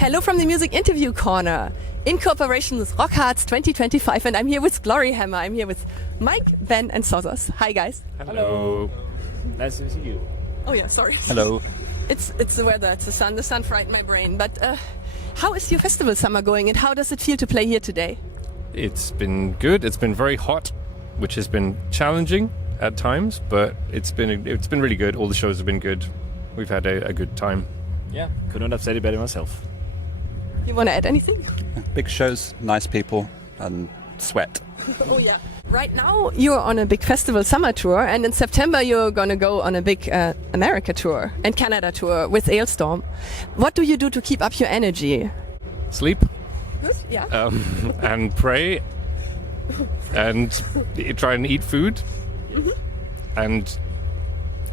Hello from the Music Interview Corner in cooperation with ROCKHARZ 2025, and I'm here with GLORYHAMMER. I'm here with Mike, Ben and Sozos. Hi guys. Hello. Nice to see you. Oh yeah, sorry. Hello. It's the weather, it's the sun. The sun frightened my brain. But how is your festival summer going, and how does it feel to play here today? It's been good. It's been very hot, which has been challenging at times, but it's been really good. All the shows have been good. We've had a good time. Yeah, couldn't have said it better myself. You want to add anything? Big shows, nice people, and sweat. Oh yeah. Right now you're on a big festival summer tour, and in September you're gonna go on a big America tour and Canada tour with Ailstorm. What do you do to keep up your energy? Sleep. Good. Yeah. And pray, and try and eat food, and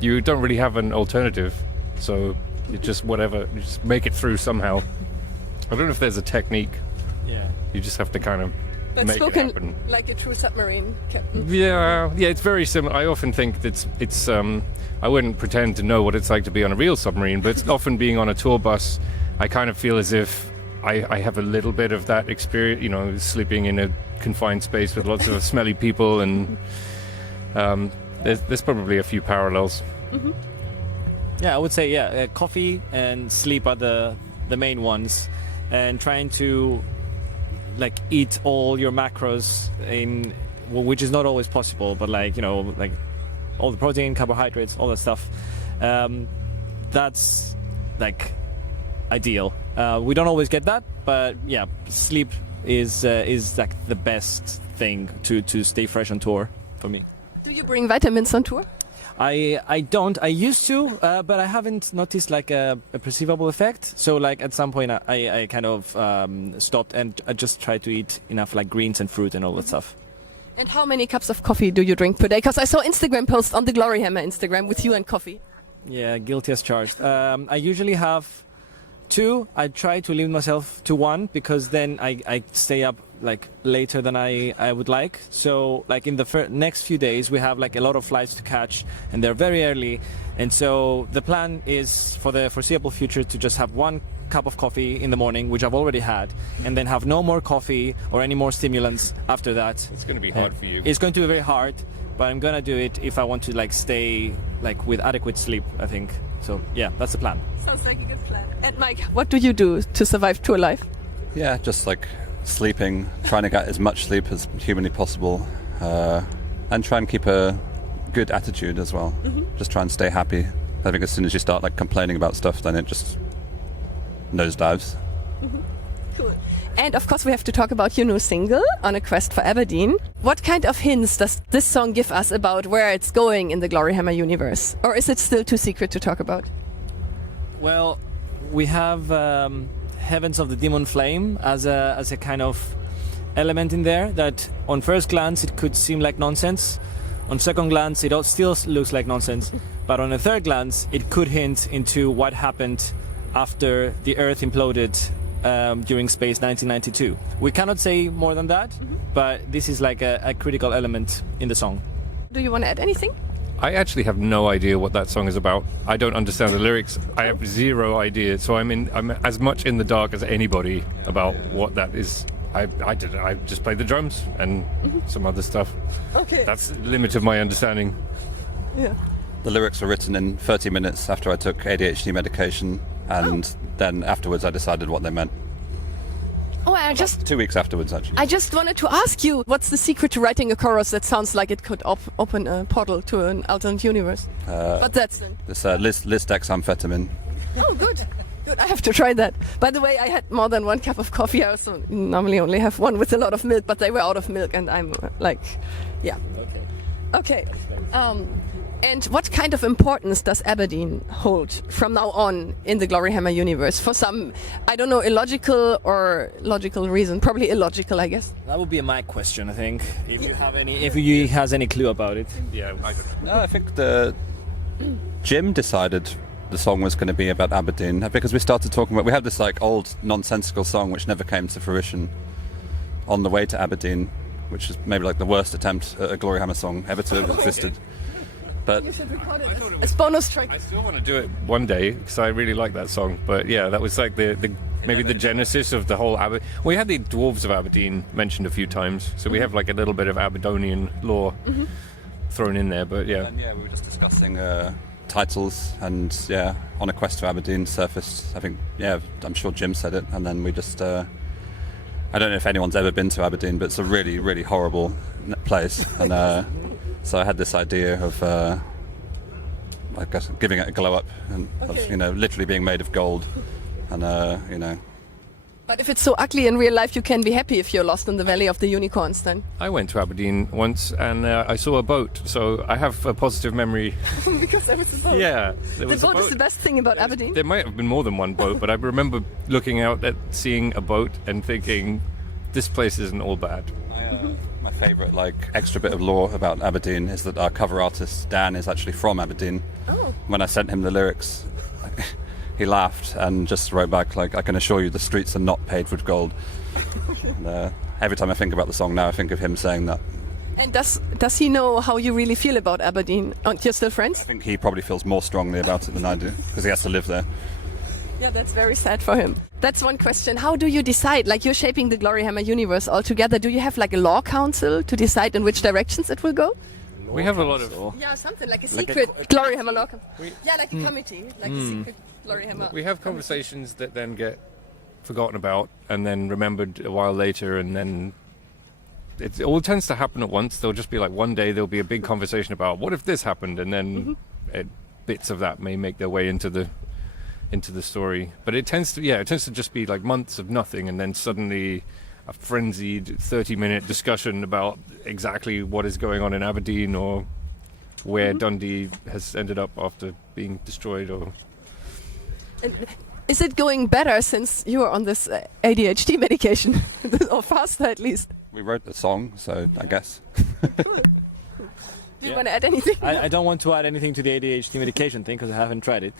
you don't really have an alternative, so you just you just make it through somehow. I don't know if there's a technique. Yeah. You just have to kind of But make it spoken happen. like a true submarine captain. Yeah, it's very similar. I often think that it's I wouldn't pretend to know what it's like to be on a real submarine, but it's often being on a tour bus, I kind of feel as if I have a little bit of that experience, you know, sleeping in a confined space with lots of smelly people, and there's probably a few parallels. Mm-hmm. Yeah, I would say coffee and sleep are the main ones, and trying to like eat all your macros which is not always possible, but like all the protein, carbohydrates, all that stuff. That's like ideal. We don't always get that, but yeah, sleep is like the best thing to stay fresh on tour for me. Do you bring vitamins on tour? I don't. I used to, but I haven't noticed like a perceivable effect. So like at some point I kind of stopped, and I just try to eat enough like greens and fruit and all that stuff. And how many cups of coffee do you drink per day? Because I saw Instagram posts on the GLORYHAMMER Instagram with you and coffee. Yeah, guilty as charged. I usually have 2. I try to limit myself to 1, because then I stay up like later than I would like. So like in the next few days we have like a lot of flights to catch, and they're very early, and so the plan is for the foreseeable future to just have 1 cup of coffee in the morning, which I've already had, and then have no more coffee or any more stimulants after that. It's going to be hard for you. It's going to be very hard, but I'm gonna do it if I want to like stay like with adequate sleep, I think. So yeah, that's the plan. Sounds like a good plan. And Mike, what do you do to survive tour life? Yeah, just like sleeping, trying to get as much sleep as humanly possible, and try and keep a good attitude as well. Just try and stay happy. I think as soon as you start like complaining about stuff, then it just nosedives. Cool. And of course we have to talk about your new single, On A Quest For Aberdeen. What kind of hints does this song give us about where it's going in the GLORYHAMMER universe? Or is it still too secret to talk about? Well, we have Heavens of the Demon Flame as a kind of element in there that on first glance it could seem like nonsense. On second glance it still looks like nonsense. But on a third glance it could hint into what happened after the Earth imploded during Space 1992. We cannot say more than that, but this is like a critical element in the song. Do you want to add anything? I actually have no idea what that song is about. I don't understand the lyrics. I have zero idea. So I'm as much in the dark as anybody about what that is. I just played the drums and some other stuff. Okay. That's the limit of my understanding. Yeah. The lyrics were written in 30 minutes after I took ADHD medication, and then afterwards I decided what they meant. Oh, 2 weeks afterwards, actually. I just wanted to ask you, what's the secret to writing a chorus that sounds like it could open a portal to an alternate universe? But that's it. This lisdexamphetamine. Oh, good. Good. I have to try that. By the way, I had more than 1 cup of coffee. I also normally only have 1 with a lot of milk, but they were out of milk, and I'm like, yeah. Okay. And what kind of importance does Aberdeen hold from now on in the GLORYHAMMER universe? For some, I don't know, illogical or logical reason. Probably illogical, I guess. That would be a Mike question, I think. If you has any clue about it. Yeah, I think Jim decided the song was going to be about Aberdeen, because we started talking about, we had this like old nonsensical song which never came to fruition, On the Way to Aberdeen, which is maybe like the worst attempt at a GLORYHAMMER song ever to have existed. But You should record it as bonus track. I still want to do it one day because I really like that song. But yeah, that was like the maybe the genesis of the whole We had the Dwarves of Aberdeen mentioned a few times, so we have like a little bit of Aberdonian lore thrown in there. But yeah, and we were just discussing titles, and On a Quest for Aberdeen surfaced. I think I'm sure Jim said it, and then we just. I don't know if anyone's ever been to Aberdeen, but it's a really, really horrible place, and so I had this idea of. I guess giving it a glow up, and of, literally being made of gold, and But if it's so ugly in real life, you can be happy if you're lost in the Valley of the Unicorns then. I went to Aberdeen once and I saw a boat, so I have a positive memory. Because there was a boat. Yeah, there The was a boat is the best thing about Aberdeen. There might have been more than one boat, but I remember looking out at seeing a boat and thinking, this place isn't all bad. My favourite extra bit of lore about Aberdeen is that our cover artist Dan is actually from Aberdeen. Oh. When I sent him the lyrics, he laughed and just wrote back I can assure you the streets are not paved with gold. And, every time I think about the song now, I think of him saying that. And does he know how you really feel about Aberdeen? Aren't you still friends? I think he probably feels more strongly about it than I do because he has to live there. Yeah, that's very sad for him. That's one question. How do you decide? You're shaping the Gloryhammer universe all together. Do you have a law council to decide in which directions it will go? We have a lot of. Yeah, something like a secret Gloryhammer law council. A committee, a secret Gloryhammer. We have conversations that then get forgotten about and then remembered a while later, and then it all tends to happen at once. There'll just be one day there'll be a big conversation about what if this happened, and then bits of that may make their way into the story. But it tends to just be months of nothing, and then suddenly a frenzied 30-minute discussion about exactly what is going on in Aberdeen or where Dundee has ended up after being destroyed. Or And is it going better since you are on this ADHD medication, or faster at least? We wrote the song, so I guess. Do you want to add anything? I don't want to add anything to the ADHD medication thing because I haven't tried it.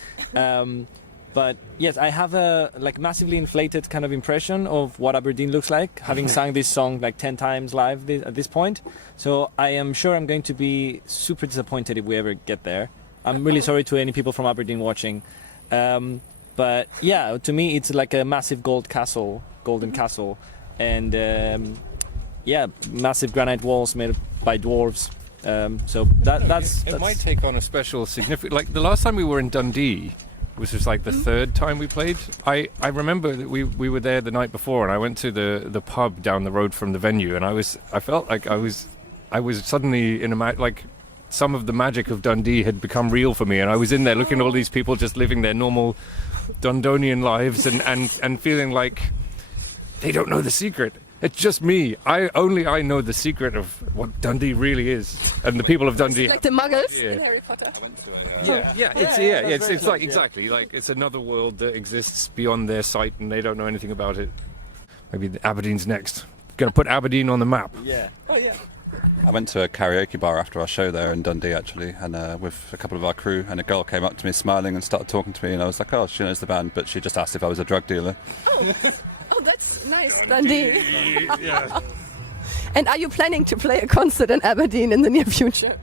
But yes, I have a massively inflated kind of impression of what Aberdeen looks like, having sung this song 10 times live at this point. So I am sure I'm going to be super disappointed if we ever get there. I'm really sorry to any people from Aberdeen watching. But yeah, to me it's like a massive golden castle, and massive granite walls made by dwarves. So that's it might take on a special significance. The last time we were in Dundee, which was the third time we played. I remember that we were there the night before, and I went to the pub down the road from the venue, and I felt like I was suddenly in some of the magic of Dundee had become real for me, and I was in there looking at all these people just living their normal Dundonian lives and feeling like they don't know the secret. It's just me. I know the secret of what Dundee really is, and the people of Dundee. Like the Muggles in Harry Potter. It's exactly it's another world that exists beyond their sight, and they don't know anything about it. Maybe Aberdeen's next. Gonna put Aberdeen on the map. Yeah. Oh yeah. I went to a karaoke bar after our show there in Dundee, actually, and with a couple of our crew, and a girl came up to me smiling and started talking to me, and I was like, oh, she knows the band, but she just asked if I was a drug dealer. Oh, that's nice, Dundee. Yeah. And are you planning to play a concert in Aberdeen in the near future?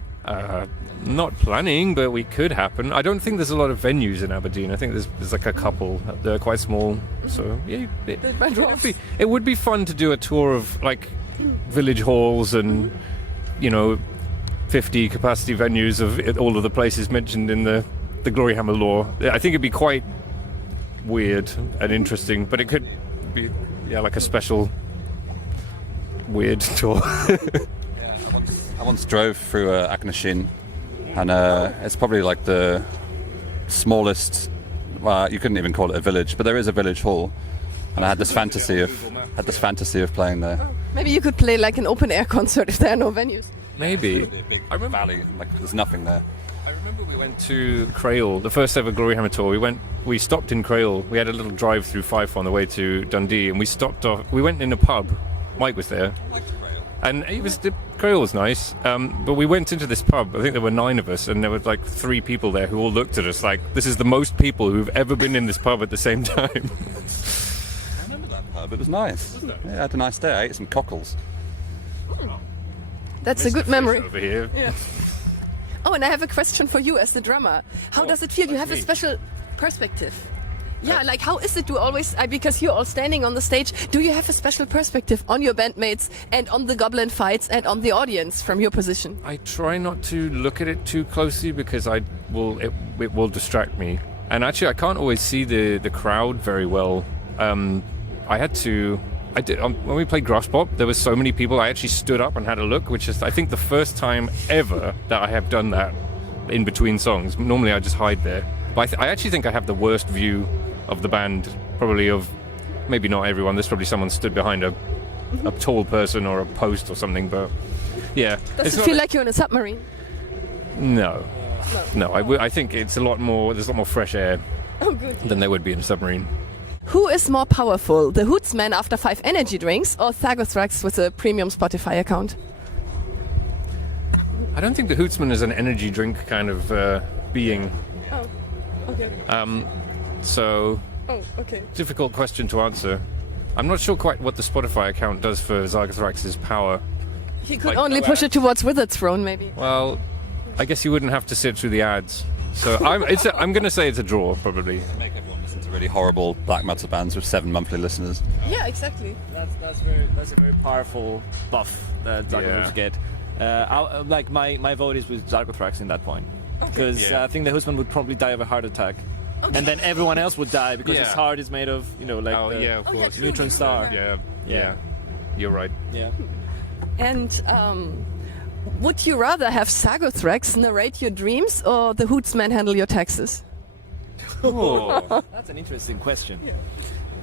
Not planning, but we could happen. I don't think there's a lot of venues in Aberdeen. I think there's a couple. They're quite small, so yeah. It would be fun to do a tour of village halls and 50 capacity venues of all of the places mentioned in the Gloryhammer lore. I think it'd be quite weird and interesting, but it could be a special weird tour. I once drove through Aknashin, and it's probably the smallest. Well, you couldn't even call it a village, but there is a village hall, and I had this fantasy of playing there. Maybe you could play an open air concert if there are no venues. Maybe. A big valley, there's nothing there. I remember we went to Crail, the first ever Gloryhammer tour. We stopped in Crail. We had a little drive through Fife on the way to Dundee, and we stopped off. We went in a pub. Mike was there. And Crail was nice, but we went into this pub. I think there were 9 of us, and there were 3 people there who all looked at us this is the most people who've ever been in this pub at the same time. I remember that pub. It was nice. Yeah, I had a nice day. I ate some cockles. That's a good memory. Over here. Yeah. Oh, and I have a question for you as the drummer. How does it feel? You have a me. special perspective. Yeah, like how is it to always, because you're all standing on the stage, do you have a special perspective on your bandmates and on the goblin fights and on the audience from your position? I try not to look at it too closely because it will distract me. And actually, I can't always see the crowd very well. When we played Grass Pop, there was so many people, I actually stood up and had a look, which is, I think, the first time ever that I have done that in between songs. Normally, I just hide there. But I actually think I have the worst view of the band, probably of, maybe not everyone, there's probably someone stood behind a tall person or a post or something, but yeah. Does it feel like you're in a submarine? No. I think it's there's a lot more fresh air than there would be in a submarine. Who is more powerful, the Hootsman after 5 energy drinks or Thagothrax with a premium Spotify account? I don't think the Hootsman is an energy drink kind of being. Oh, okay. Okay. Difficult question to answer. I'm not sure quite what the Spotify account does for Thagothrax's power. He could Like only no push ads? it towards Withered Throne, maybe. Well, I guess you wouldn't have to sit through the ads. So I'm going to say it's a draw, probably. Make everyone listen to really horrible black metal bands with 7 monthly listeners. Yeah, exactly. That's a very powerful buff that Thagothrax get. Like my vote is with Thagothrax in that point, because Yeah. I think the Hootsman would probably die of a heart attack, and then everyone else would die because his Yeah. heart is made of Of course. neutron star. Yeah. You're right. Yeah. And would you rather have Thagothrax narrate your dreams or the Hootsman handle your taxes? Oh. That's an interesting question.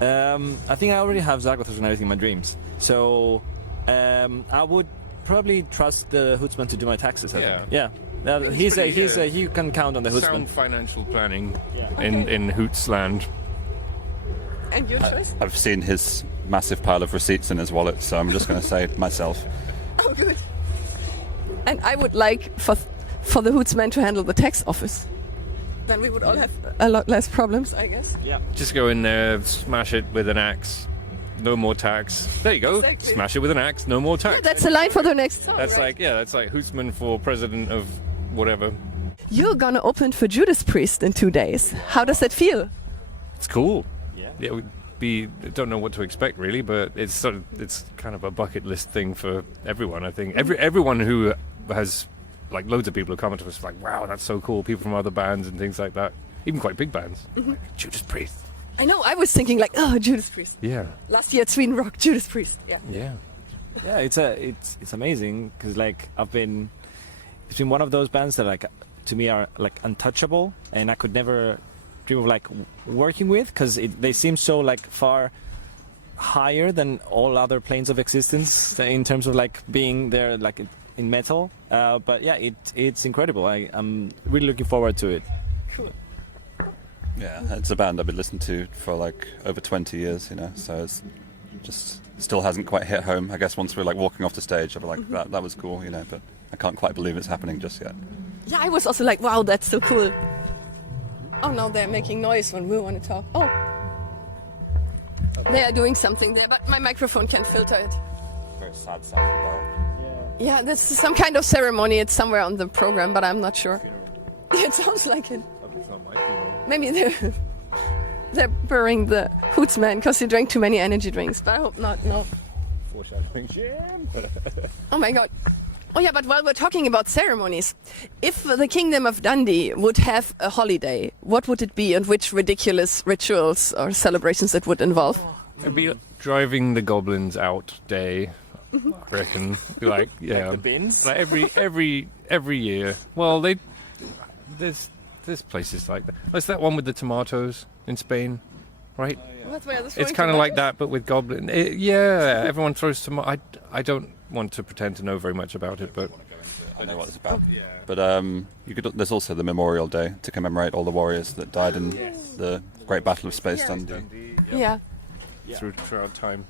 I think I already have Thagothrax narrating my dreams, so I would probably trust the Hootsman to do my taxes. I think. Yeah. He can count on the Hootsman. Sound financial planning Yeah. in Hoots land. And your choice? I've seen his massive pile of receipts in his wallet, so I'm just going to say myself. Oh, good. And I would like for the Hootsman to handle the tax office. Then we would all have a lot less problems, I guess. Yeah. Just go in there, smash it with an axe. No more tax. There you go. Exactly. Smash it with an axe. No more tax. That's the line for the next song. That's right? that's like Hootsman for president of whatever. You're gonna open for Judas Priest in 2 days. How does that feel? It's cool. Yeah. It would be. Don't know what to expect really, but it's kind of a bucket list thing for everyone. I think everyone who has like loads of people who come to us like, wow, that's so cool. People from other bands and things like that, even quite big bands like Judas Priest. I know, I was thinking like, oh, Judas Priest. Yeah. Last year at Sweden Rock, Judas Priest. Yeah. Yeah. Yeah, it's amazing because like it's been one of those bands that like to me are like untouchable, and I could never dream of like working with because they seem so like far higher than all other planes of existence in terms of like being there like in metal. But yeah, it's incredible. I'm really looking forward to it. Yeah, it's a band I've been listening to for like over 20 years, so it's just still hasn't quite hit home. I guess once we're like walking off the stage, I'll be like, that was cool, but I can't quite believe it's happening just yet. Yeah, I was also like, wow, that's so cool. Oh, now they're making noise when we want to talk. Oh. They are doing something there, but my microphone can't filter it. Very sad sound bell. Yeah, this is some kind of ceremony. It's somewhere on the program, but I'm not sure. It sounds like it. Maybe they're burying the Hootsman because he drank too many energy drinks, but I hope not, no. Oh my god. Oh yeah, but while we're talking about ceremonies, if the Kingdom of Dundee would have a holiday, what would it be and which ridiculous rituals or celebrations it would involve? It'd be driving the goblins out day, I reckon. Be like, yeah. The bins? Like every year. Well, there's places like that. There's that one with the tomatoes in Spain, right? That's where It's kind of like that, but with goblin. Yeah, everyone throws tomatoes. I don't want to pretend to know very much about it, but I know what it's about. But there's also the Memorial Day to commemorate all the warriors that died in the Great Battle of Space Dundee. Yeah. throughout time.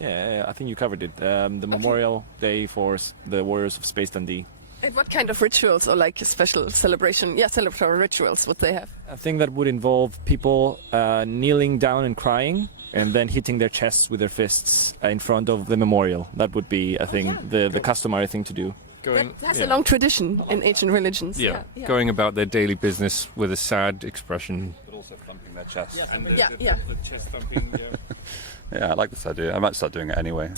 Yeah, I think you covered it. The Memorial Day for the Warriors of Space Dundee. And what kind of rituals or like a special celebration? Yeah, celebratory rituals would they have? I think that would involve people kneeling down and crying, and then hitting their chests with their fists in front of the memorial. That would be, I think, the customary thing to do. Going, That has a long tradition in ancient religions. yeah, going about their daily business with a sad expression. But also thumping their chest. And Yeah. the chest thumping, Yeah, I like this idea. I might start doing it anyway.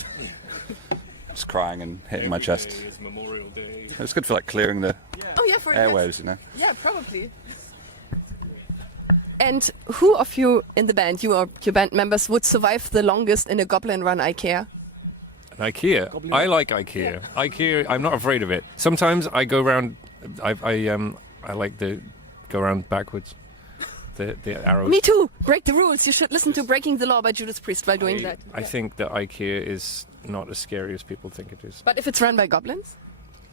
Just crying and hitting my chest. It's Memorial Day. It's good for like clearing the Oh yeah, for airwaves, you know. Yeah, probably. And who of you in the band, you or your band members, would survive the longest in a goblin-run IKEA? An IKEA. I like IKEA. IKEA. I'm not afraid of it. Sometimes I go around. I like the go around backwards. The arrows. Me too. Break the rules. You should listen to Breaking the Law by Judas Priest while doing that. I think that IKEA is not as scary as people think it is. But if it's run by goblins?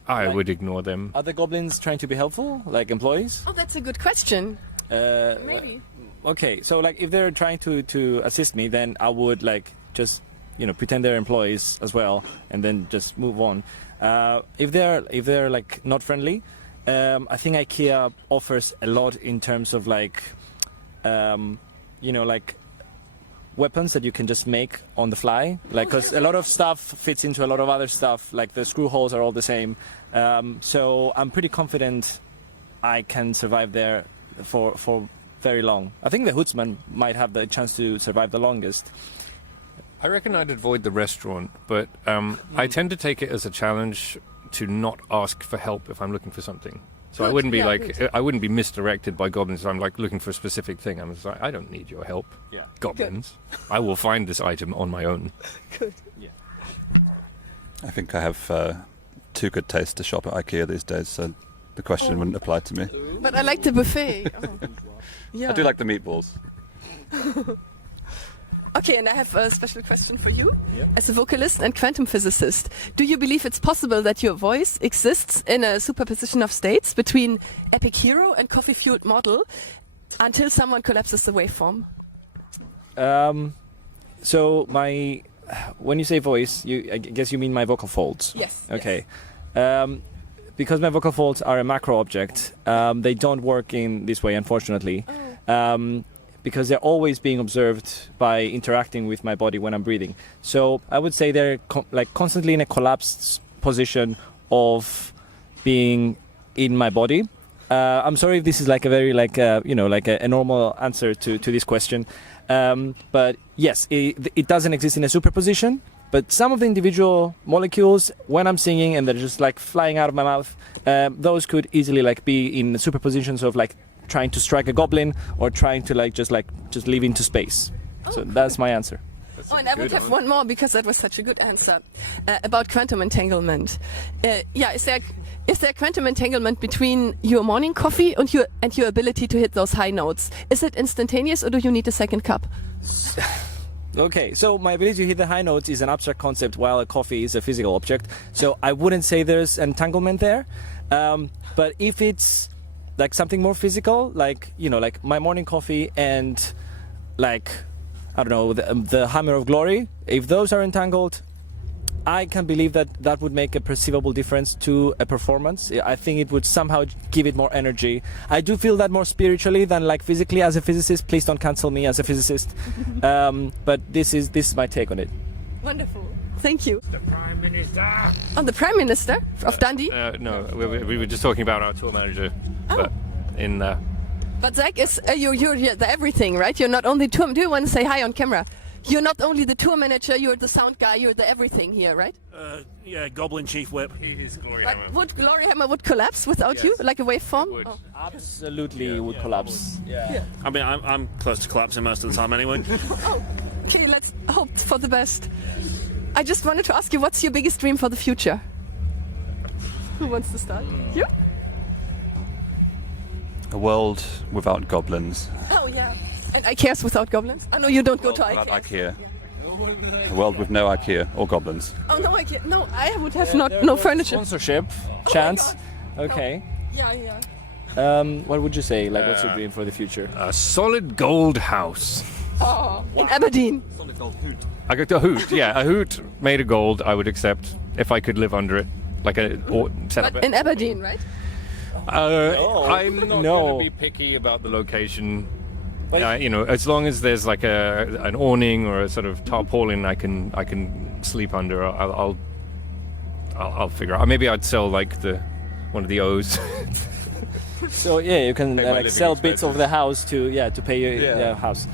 I would ignore them. Are the goblins trying to be helpful, like employees? Oh, that's a good question. Maybe. Okay, so like if they're trying to assist me, then I would like just pretend they're employees as well, and then just move on. If they're like not friendly, I think IKEA offers a lot in terms of like like weapons that you can just make on the fly, like because a lot of stuff fits into a lot of other stuff, like the screw holes are all the same. So I'm pretty confident I can survive there for very long. I think the Hoodsman might have the chance to survive the longest. I reckon I'd avoid the restaurant, but I tend to take it as a challenge to not ask for help if I'm looking for something. So I wouldn't be I wouldn't be misdirected by goblins if I'm like looking for a specific thing. I'm just like, I don't need your help, goblins. I will find this item on my own. Good. Yeah. I think I have too good taste to shop at IKEA these days, so the question wouldn't apply to me. But I like the buffet. Oh. Yeah. I do like the meatballs. Okay, and I have a special question for you. Yep. As a vocalist and quantum physicist, do you believe it's possible that your voice exists in a superposition of states between epic hero and coffee-fueled model until someone collapses the waveform? So when you say voice, I guess you mean my vocal folds. Yes. Okay. Because my vocal folds are a macro object, they don't work in this way, unfortunately. Oh. Because they're always being observed by interacting with my body when I'm breathing. So I would say they're constantly in a collapsed position of being in my body. I'm sorry if this is like a very a normal answer to this question. But yes, it doesn't exist in a superposition. But some of the individual molecules, when I'm singing and they're just like flying out of my mouth, those could easily like be in superpositions of like trying to strike a goblin or trying to just leave into space. So that's my answer. Oh, and I would have one more because that was such a good answer about quantum entanglement. Is there quantum entanglement between your morning coffee and your ability to hit those high notes? Is it instantaneous or do you need a second cup? Okay, so my ability to hit the high notes is an abstract concept while a coffee is a physical object. So I wouldn't say there's entanglement there. But if it's like something more physical, like my morning coffee and like, I don't know, the Hammer of Glory, if those are entangled, I can believe that would make a perceivable difference to a performance. I think it would somehow give it more energy. I do feel that more spiritually than like physically as a physicist. Please don't cancel me as a physicist. But this is my take on it. Wonderful. Thank you. The Prime Minister. Oh, the Prime Minister of Dundee? No, we were just talking about our tour manager. But in But Zach, you're the everything, right? You're not only tour. Do you want to say hi on camera? You're not only the tour manager, you're the sound guy, you're the everything here, right? Yeah, Goblin Chief Whip. he is But GLORYHAMMER. would GLORYHAMMer would collapse without you, like a waveform? Would. Oh. Absolutely would collapse. I mean, I'm close to collapsing most of the time anyway. Okay, let's hope for the best. I just wanted to ask you, what's your biggest dream for the future? Who wants to start? You? A world without goblins. Oh yeah. And IKEA's without goblins? Oh no, you don't go to Without IKEA. IKEA. A world with no IKEA or goblins. Oh no, IKEA. No, I would have no furniture. Sponsorship Oh my chance. God. Okay. Yeah. What would you say? Like, what's your dream for the future? A solid gold house. Oh, in Aberdeen. I got a hoot. Yeah, a hoot made of gold. I would accept if I could live under it, like But in Aberdeen, right? I'm not No. going to be picky about the location. As long as there's like an awning or a sort of tarpaulin I can sleep under, I'll figure out. Maybe I'd sell like one of the O's. So you can Pay my like living sell bits of expenses. the house to pay your house.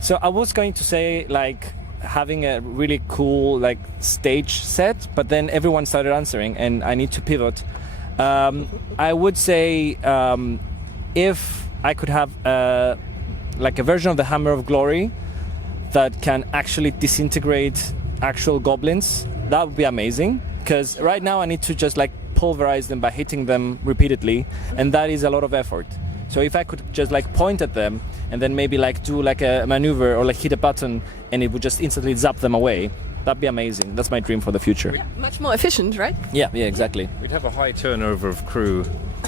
So I was going to say like having a really cool like stage set, but then everyone started answering, and I need to pivot. I would say if I could have like a version of the Hammer of Glory that can actually disintegrate actual goblins, that would be amazing. Because right now I need to just like pulverize them by hitting them repeatedly, and that is a lot of effort. So if I could just like point at them and then maybe like do like a maneuver or like hit a button and it would just instantly zap them away, that'd be amazing. That's my dream for the future. Much more efficient, right? Yeah, exactly. We'd have a high turnover of crew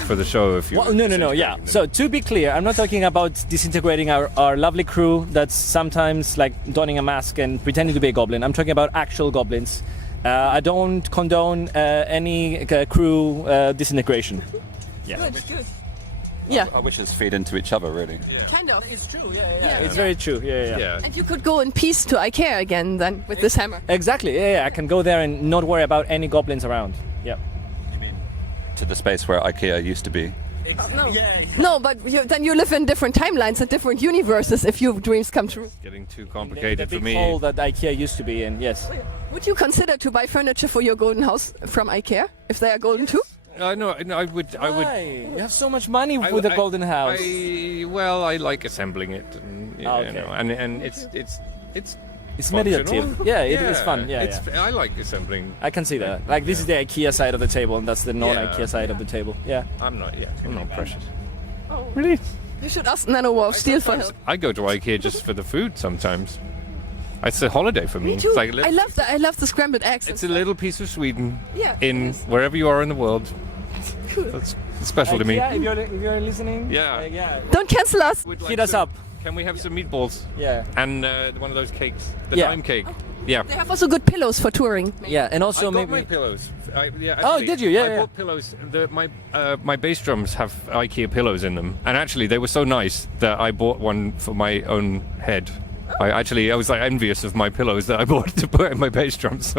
for the show if you. Well, no, yeah. So to be clear, I'm not talking about disintegrating our lovely crew that's sometimes like donning a mask and pretending to be a goblin. I'm talking about actual goblins. I don't condone any crew disintegration. Yeah. Good. Yeah, Our wishes feed into each other, really. kind of. It's true. Yeah. It's very true. Yeah. Yeah. And you could go in peace to IKEA again then with this hammer. Exactly. Yeah. I can go there and not worry about any goblins around. Yeah. You mean to the space where IKEA used to be? No, no, but then you live in different timelines and different universes if your dreams come true. Getting too The complicated for big me. hole that IKEA used to be in. Yes. Would you consider to buy furniture for your golden house from IKEA if they are golden too? No, I would. Why? You have so much money I with would- a golden house. I like assembling it, and, Okay. you know, and it's It's functional. meditative. Yeah, it's fun. Yeah, I like assembling. I can see that. Like this is the IKEA side of the table, and that's the non-IKEA side of the table. Yeah. I'm not precious. Really? You should ask Nanowar of Steel for help. I go to IKEA just for the food sometimes. It's a holiday for me. Me too. It's like I love that. I love the scrambled eggs. it's a little piece of Sweden Yeah, in it is. wherever you are in the world. That's special to me. IKEA, if you're listening. Yeah. Yeah. Don't cancel us. Would Hit us up. Can we have some meatballs Yeah. and one of those cakes, the Yeah. lime cake? Yeah. They have also good pillows for touring. Yeah, and also I got maybe. my pillows. Oh, Actually, did you? Yeah, I yeah. bought pillows. My bass drums have IKEA pillows in them, and actually they were so nice that I bought one for my own head. I was like envious of my pillows that I bought to put in my bass drums,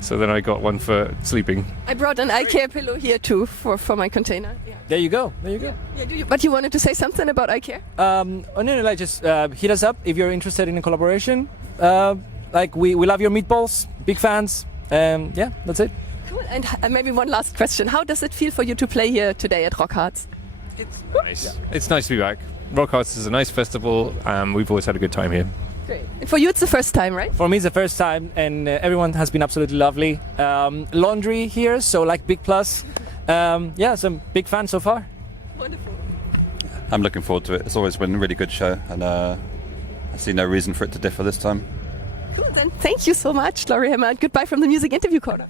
so then I got one for sleeping. I brought an IKEA pillow here too for my container. Yeah. There you go. Yeah, but you wanted to say something about IKEA? No, like just hit us up if you're interested in a collaboration. Like we love your meatballs, big fans. Yeah, that's it. Cool. And maybe one last question. How does it feel for you to play here today at ROCKHARZ? It's nice. It's nice to be back. ROCKHARZ is a nice festival. We've always had a good time here. Great. And for you, it's the first time, right? For me, it's the first time, and everyone has been absolutely lovely. Laundry here, so like big plus. Yeah, some big fans so far. Wonderful. I'm looking forward to it. It's always been a really good show, and I see no reason for it to differ this time. Cool. Then thank you so much, GLORYHAMMER, and goodbye from the Music Interview Corner.